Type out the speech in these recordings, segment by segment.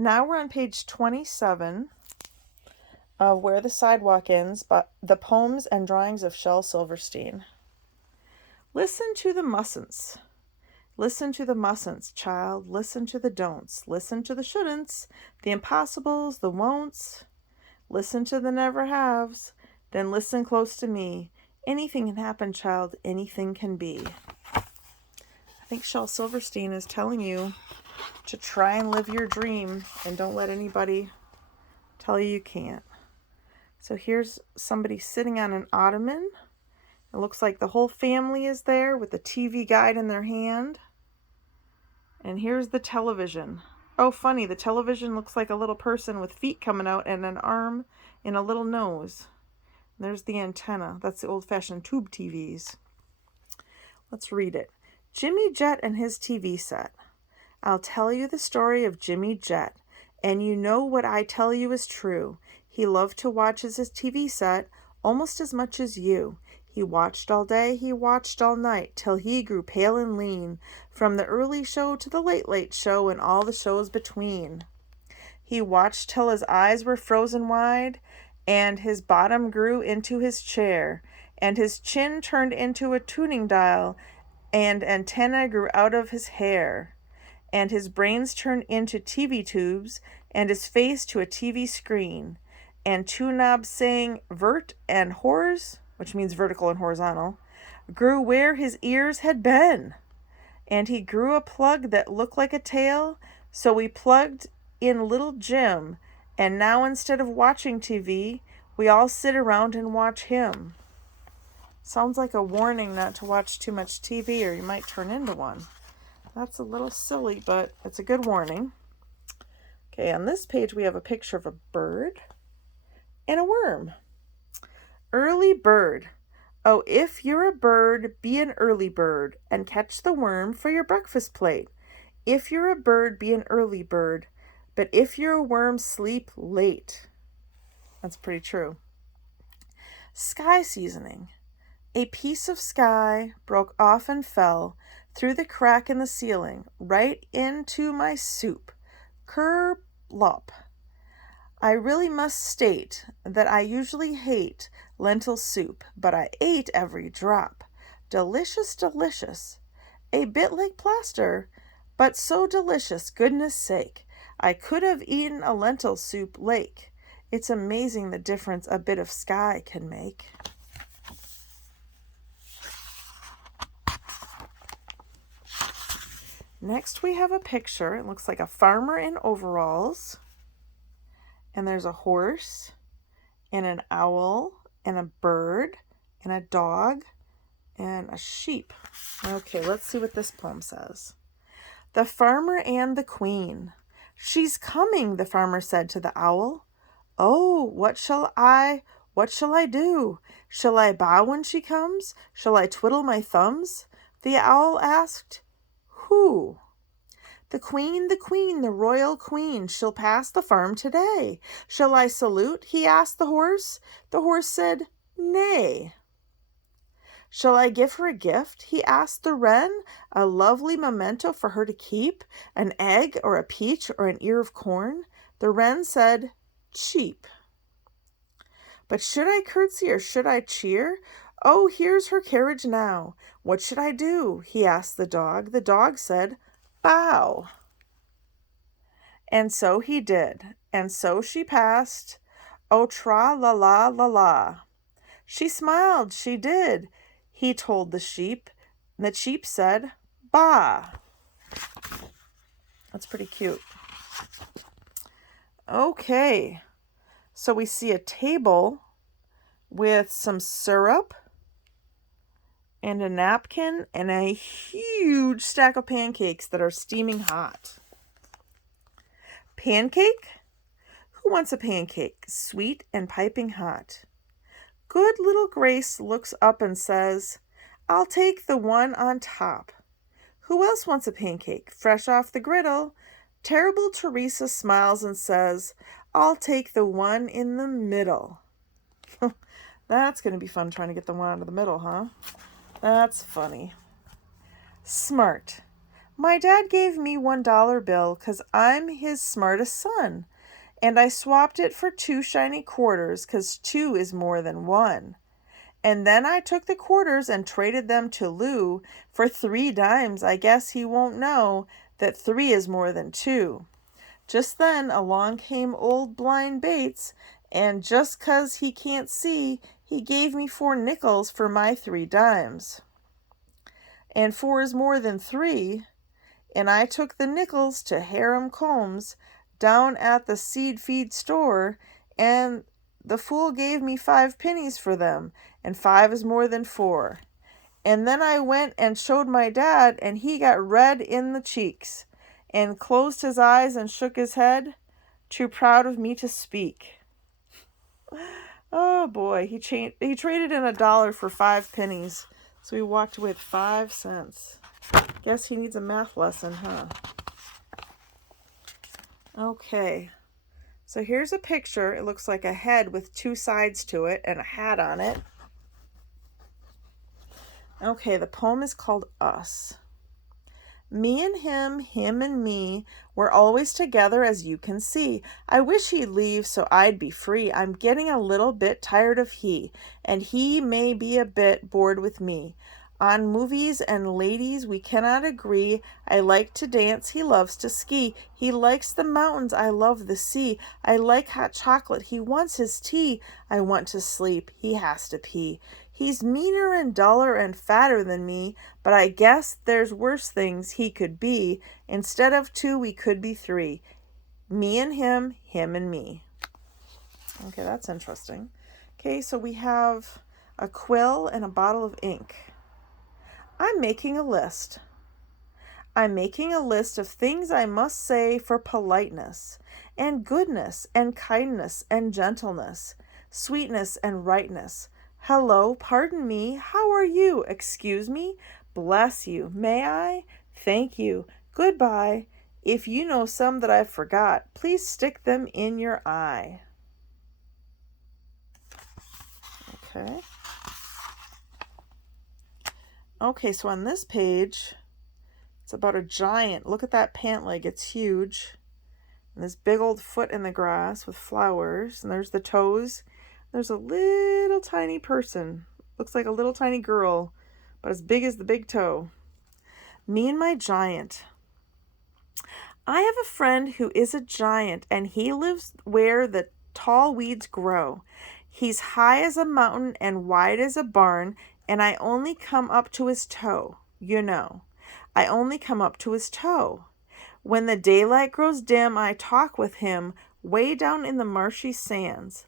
Now we're on page 27 of Where the Sidewalk Ends, but the poems and drawings of Shel Silverstein. Listen to the mustn'ts. Listen to the mustn'ts, child. Listen to the don'ts. Listen to the shouldn'ts, the impossibles, the won'ts. Listen to the never haves. Then listen close to me. Anything can happen, child. Anything can be. I think Shel Silverstein is telling you to try and live your dream and don't let anybody tell you can't. So here's somebody sitting on an ottoman. It looks like the whole family is there with the TV guide in their hand. And here's the television. Oh, funny, the television looks like a little person with feet coming out and an arm and a little nose. And there's the antenna. That's the old-fashioned tube TVs. Let's read it. Jimmy Jet and his TV set. I'll tell you the story of Jimmy Jet, and you know what I tell you is true. He loved to watch his TV set almost as much as you. He watched all day, he watched all night, till he grew pale and lean, from the early show to the late show and all the shows between. He watched till his eyes were frozen wide, and his bottom grew into his chair, and his chin turned into a tuning dial, and antenna grew out of his hair, and his brains turned into TV tubes, and his face to a TV screen, and two knobs saying vert and hors, which means vertical and horizontal, grew where his ears had been. And he grew a plug that looked like a tail, so we plugged in little Jim, and now instead of watching TV, we all sit around and watch him. Sounds like a warning not to watch too much TV or you might turn into one. That's a little silly, but it's a good warning. Okay, on this page we have a picture of a bird and a worm. Early bird. Oh, if you're a bird, be an early bird and catch the worm for your breakfast plate. If you're a bird, be an early bird, but if you're a worm, sleep late. That's pretty true. Sky seasoning. A piece of sky broke off and fell through the crack in the ceiling, right into my soup. Kerplop. I really must state that I usually hate lentil soup, but I ate every drop. Delicious, delicious. A bit like plaster, but so delicious, goodness sake. I could have eaten a lentil soup lake. It's amazing the difference a bit of sky can make. Next we have a picture. It looks like a farmer in overalls. And there's a horse and an owl and a bird and a dog and a sheep. Okay, let's see what this poem says. The farmer and the queen. She's coming, the farmer said to the owl. Oh, what shall I do? Shall I bow when she comes? Shall I twiddle my thumbs? The owl asked. Who? The queen, the royal queen, she'll pass the farm today. Shall I salute? He asked the horse. The horse said, nay. Shall I give her a gift? He asked the wren, a lovely memento for her to keep, an egg or a peach or an ear of corn. The wren said, cheap. But should I curtsy or should I cheer? Oh, here's her carriage now. What should I do? He asked the dog. The dog said, bow. And so he did, and so she passed. Oh, tra la la la la. She smiled, she did, he told the sheep. The sheep said, bah. That's pretty cute. Okay, so we see a table with some syrup and a napkin and a huge stack of pancakes that are steaming hot. Pancake? Who wants a pancake? Sweet and piping hot. Good little Grace looks up and says, I'll take the one on top. Who else wants a pancake? Fresh off the griddle. Terrible Teresa smiles and says, I'll take the one in the middle. That's going to be fun trying to get the one out of the middle, huh? That's funny. Smart. My dad gave me $1 bill 'cause I'm his smartest son, and I swapped it for 2 shiny quarters 'cause 2 is more than 1. And then I took the quarters and traded them to Lou for 3 dimes. I guess he won't know that 3 is more than 2. Just then along came old blind Bates, and just 'cause he can't see, he gave me 4 nickels for my 3 dimes. And 4 is more than 3, and I took the nickels to Harem Combs down at the seed feed store, and the fool gave me 5 pennies for them, and 5 is more than 4. And then I went and showed my dad, and he got red in the cheeks, and closed his eyes and shook his head, too proud of me to speak. Oh boy, he traded in $1 for 5 pennies, so he walked away with 5 cents. Guess he needs a math lesson, huh? Okay, so here's a picture. It looks like a head with 2 sides to it and a hat on it. Okay, the poem is called Us. Me and him and me, we're always together as you can see. I wish he'd leave so I'd be free. I'm getting a little bit tired of he, and he may be a bit bored with me. On movies and ladies we cannot agree. I like to dance, he loves to ski. He likes the mountains, I love the sea. I like hot chocolate, he wants his tea. I want to sleep, he has to pee. He's meaner and duller and fatter than me, but I guess there's worse things he could be. Instead of 2, we could be 3. Me and him and me. Okay, that's interesting. Okay, so we have a quill and a bottle of ink. I'm making a list. I'm making a list of things I must say for politeness, and goodness, and kindness, and gentleness, sweetness, and rightness. Hello, pardon me, how are you? Excuse me, bless you, may I? Thank you, goodbye. If you know some that I forgot, please stick them in your eye. Okay. Okay, so on this page, it's about a giant. Look at that pant leg, it's huge. And this big old foot in the grass with flowers. And there's the toes. There's a little tiny person. Looks like a little tiny girl, but as big as the big toe. Me and my giant. I have a friend who is a giant, and he lives where the tall weeds grow. He's high as a mountain and wide as a barn, and I only come up to his toe, you know. I only come up to his toe. When the daylight grows dim, I talk with him way down in the marshy sands.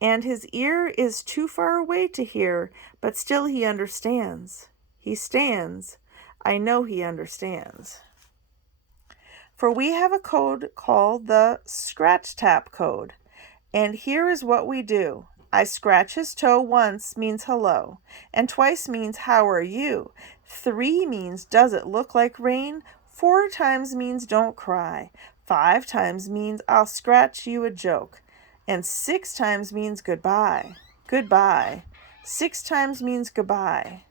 And his ear is too far away to hear, but still he understands. He stands. I know he understands. For we have a code called the Scratch Tap Code. And here is what we do. I scratch his toe once means hello, and twice means how are you. 3 means does it look like rain. 4 times means don't cry. 5 times means I'll scratch you a joke. And 6 times means goodbye. Goodbye. 6 times means goodbye.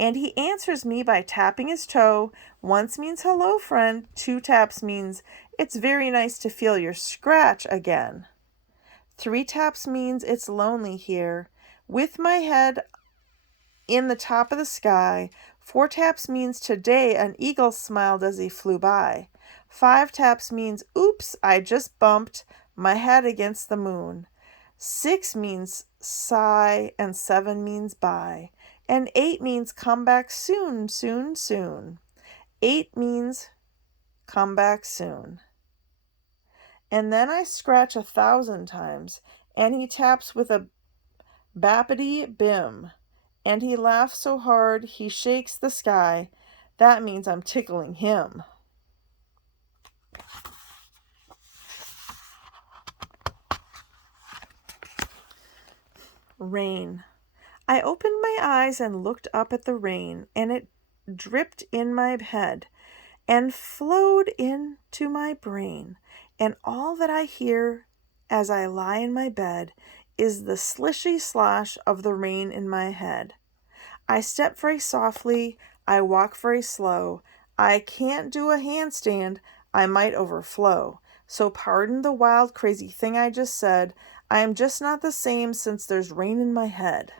And he answers me by tapping his toe. Once means hello, friend. 2 taps means it's very nice to feel your scratch again. 3 taps means it's lonely here. With my head in the top of the sky. 4 taps means today an eagle smiled as he flew by. 5 taps means oops, I just bumped my head against the moon. 6 means sigh, and 7 means bye. And 8 means come back soon, soon, soon. 8 means come back soon. And then I scratch 1,000 times, and he taps with a bappity bim. And he laughs so hard he shakes the sky. That means I'm tickling him. Rain. I opened my eyes and looked up at the rain, and it dripped in my head and flowed into my brain. And all that I hear as I lie in my bed is the slishy slosh of the rain in my head. I step very softly, I walk very slow. I can't do a handstand, I might overflow. So pardon the wild, crazy thing I just said. I am just not the same since there's rain in my head.